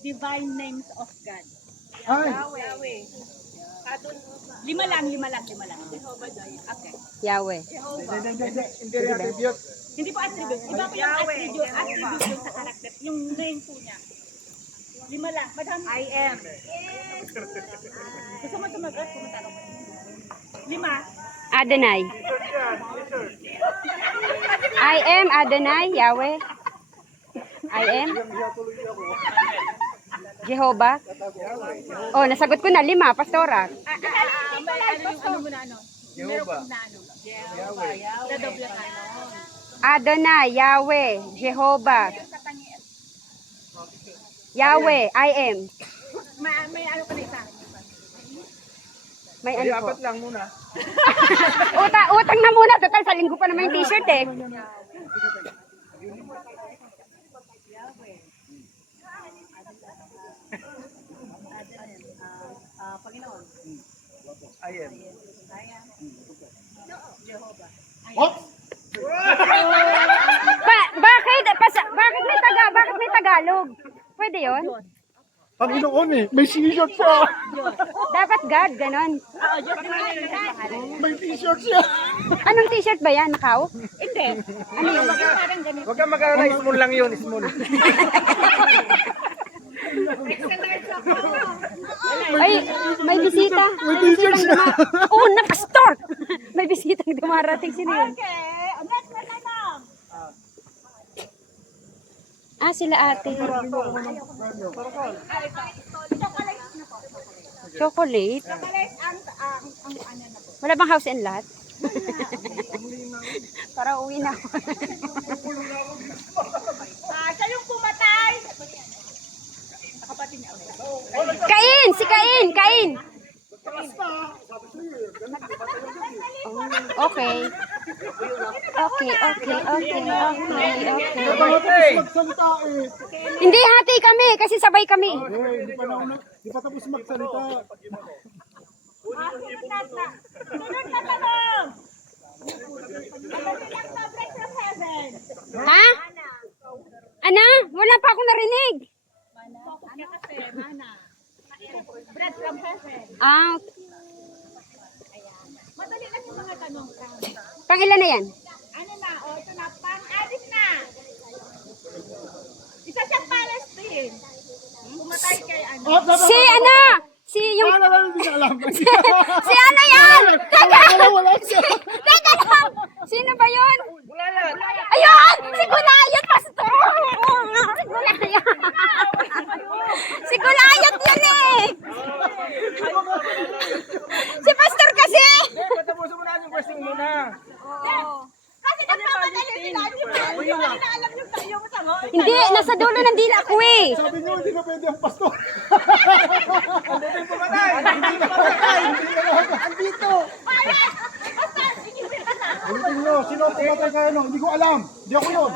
divine names of God. Ay, Yahweh. Lima lang. Okay. Yahweh. hindi rin attribute. Hindi po attribute. Iba po yung attribute yung sa karakter. Yung name po niya. Lima lang. Madami. I am. Gusto mo sumagot? Pumunta mo. Lima. Adonai. I am Adonai, Yahweh. I am. Jehovah. Oh, nasagot ko na 5, Pastora. Ano mo na ano? Meron po na ano? Yahweh. Na doble ka. Adonai, Yahweh, Jehovah. Yahweh, I am. May ano pa na isa. May Hindi, ano po? apat lang muna. Utang na muna. Total, sa linggo pa naman yung t-shirt eh. Panginoon. I am. Jehovah. Bakit may Tagalog? Pwede yon? Panginoon eh, may t-shirt siya. Dapat God, ganon. Oo, Diyos naman. May t-shirt siya. Anong t-shirt ba yan? Macau? Hindi. Ano yun? Parang ganito. Huwag kang mag-alala, small lang yun, small. Ay, may bisita. May t-shirt siya. Oh, nakastork! May bisitang dumarating. Sino yun? Okay. Next na tanong. Ah, sila ate. Chocolate? Chocolate ang ano na po. Wala bang house and lot? Para uwi na ako. Siya yung pumatay. Kapatid niya. Kain! Si Kain! Kain! Oh, okay. Okay. Magsalita eh. Hindi, hati kami kasi sabay kami. Di pa tapos magsalita. Sunod na tanong. Ang bread from heaven. Ha? Ana? Wala pa akong narinig. Focus ka kasi, mana. Bread from heaven. Ah, Madali lang yung mga tanong. pangilan na yan? Ano na? O, ito na. Pang-adik na. Isa siyang Palestine. Pumatay kay ano. Si ano? Si yung... Hindi na alam. Si ano yan? Wala siya. Teka lang! Sino ba yun? Ayun! Si Gulayat, Pastor! Si Gulayat! Si Gulayat yun eh! Si Pastor kasi! Patapusin mo na yung question muna. Kasi nagpapadali sila. Hindi mo alam yung tanong. Hindi, nasa dulo ng dila ko eh. Sabi niyo, hindi na pwede ang pastor. Andito. Basta, inisip ka na. Ulitin niyo, sino ang pumatay kayo no? Hindi ko alam. Hindi ako yun.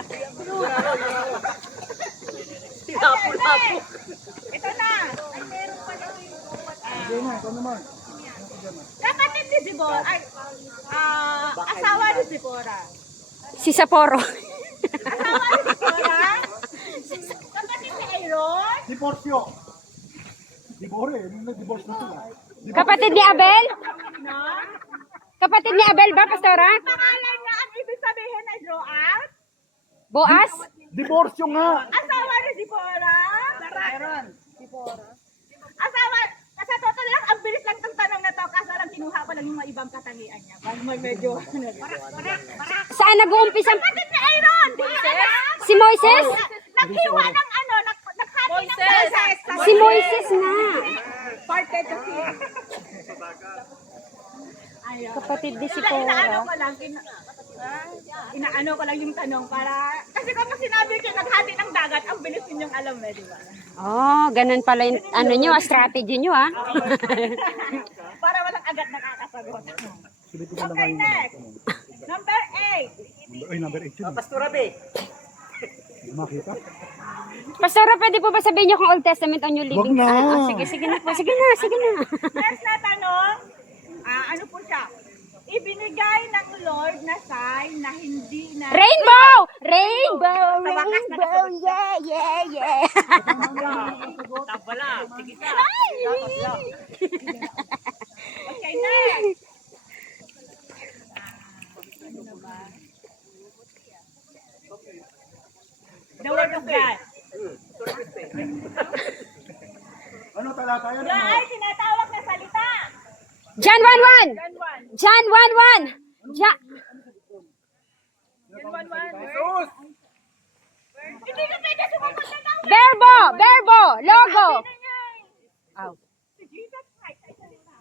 Ito na. Ay, meron pa na. Hindi na, ito naman. Kapatid ni Deborah. Ay, asawa ni Deborah. Si Sapporo. Asawa ni Deborah. Kapatid ni Aaron. Divorcio. Dibore, nag-divorce na sila. Kapatid ni Abel? No? Kapatid ni Abel ba, Pastora? Pangalan niya ang ibig sabihin ay Joab. Boas? Divorcio nga. Asawa ni Deborah. Aaron. Deborah. Asawa. Sa total lang, ang bilis lang itong tanong na to. Kaso lang kinuha ko lang yung mga ibang katangian niya. May medyo. Saan nag-uumpisa? Kapatid ni Aaron. Si Moises? Naghiwa ng ano. Naghati ng Moses. Si Moises nga. Parted to see. Kapatid ni Inaano Sipora. ko lang, inaano ko lang yung tanong para, kasi kapag sinabi ko naghati ng dagat, ang bilis ninyong alam eh, di ba? Oh, ganun pala yung ano nyo, strategy nyo ah. Para walang agad nakakasagot. Okay, next. Number 8. Ay, number 8 yun. Pastora B. Makita? Pastora, pwede po ba sabihin nyo kung Old Testament o New Living? Wag na. Sige na po, sige na. Next na tanong, ano po siya? Ibinigay ng Lord na sign na hindi na... Rainbow! Rainbow! Rainbow! Yeah! Okay, next. The word of God. Ano talata yan? Yan ay tinatawag na salita. John 1:1. John 1:1. Jesus! Hindi ka pwede sumagot na ng Verbo, logo. Si Jesus Christ ay salita.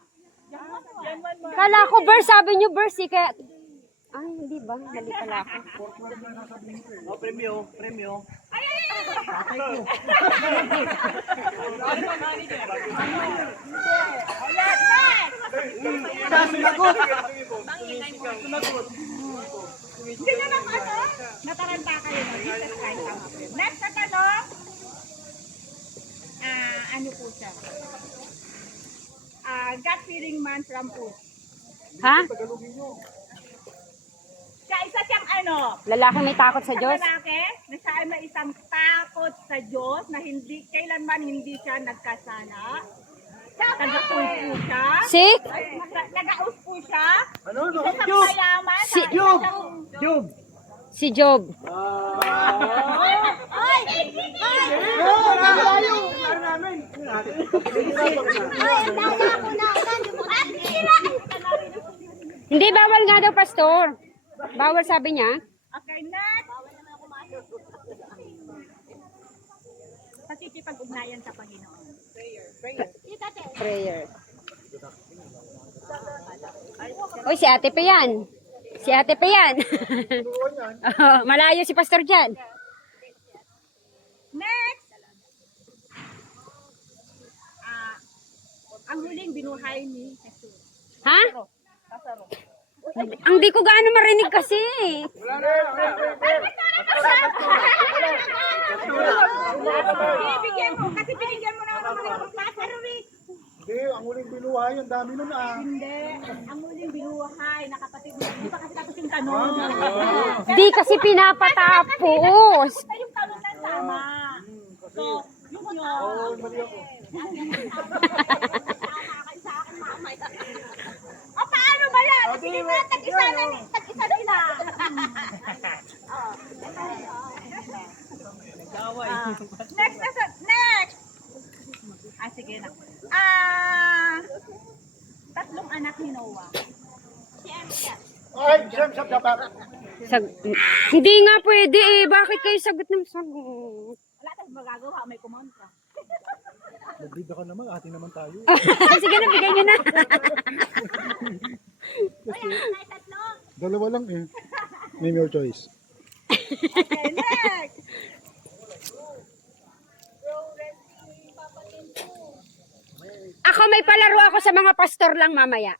Yan one. Kala ko verse, sabi niyo verse eh, kaya... Ay, hindi ba? Mali pala ako. Hindi na lang ano? Nataranta kayo na Jesus Christ ang apel. Next na tanong. Ano po siya? God-fearing man from who? Ha? Siya isa siyang ano? Lalaki may takot sa Isang Diyos? lalaki na siya ay may isang takot sa Diyos na hindi, kailanman hindi siya nagkasala. Taga-us po siya. Si? Taga-us po siya. Ano? Isa siyang mayaman. Si- Job! Si Job. Hindi, bawal nga daw, pastor. Bawal sabi niya. Okay, next. Pakikipag-ugnayan sa Panginoon. Prayer. Uy, si ate pa yan. Si ate pa yan. Oh, malayo si pastor dyan. Next. Ang huling binuhay ni Jesus. Ha? Ang di ko gaano marinig kasi. Bibigyan mo, kasi binigyan mo na naman ng Lazaro eh. Hindi, ang huling binuhay, ang dami nun ah. Hindi. Ang huling binuhay na kapatid mo. Hindi pa kasi tapos yung tanong. Di kasi pinapatapos. Basta yung tanong na tama. So, yung yun. Mali ako. O paano ba yan? Sige mo, tag-isa na tag-isa sila. Next. Sige na. Tatlong anak ni Noah. Ay, Siyam dapat. Hindi nga pwede eh. Bakit kayo sagot ng sagot? Wala tayong magagawa, may kumontra. Magbida ka naman, ating naman tayo. Sige na, bigay nyo na. Dalawa lang eh. Name your choice. Okay, next. Ako may palaro ako sa mga pastor lang mamaya.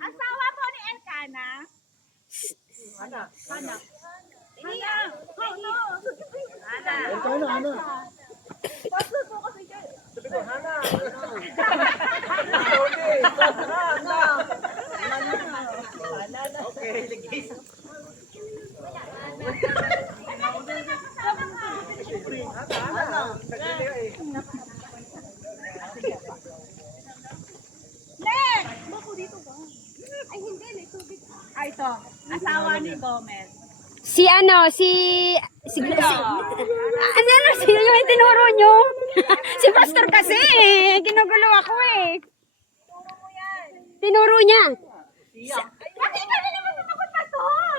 Asawa po ni Elkanah. Ana. Ana. Pastor po kasi siya. Next! Ay, ito. Asawa ni Gomez. Si ano, sino yung tinuro nyo? Si pastor kasi eh. Ginugulo ako eh. Tinuro niya. Kasi ikaw na naman sumagot, Pastor!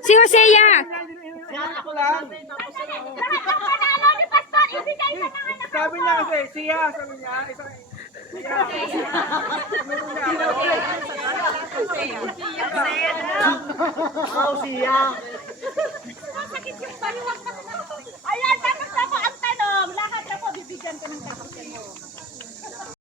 Si Hosea. Lahat ng panalo ni Pastor, ibigay sa mga anak. Sabi niya kasi, siya, sabi niya, isang, Ayan, tapos na po ang tanong. Lahat na po bibigyan ko ng tanong.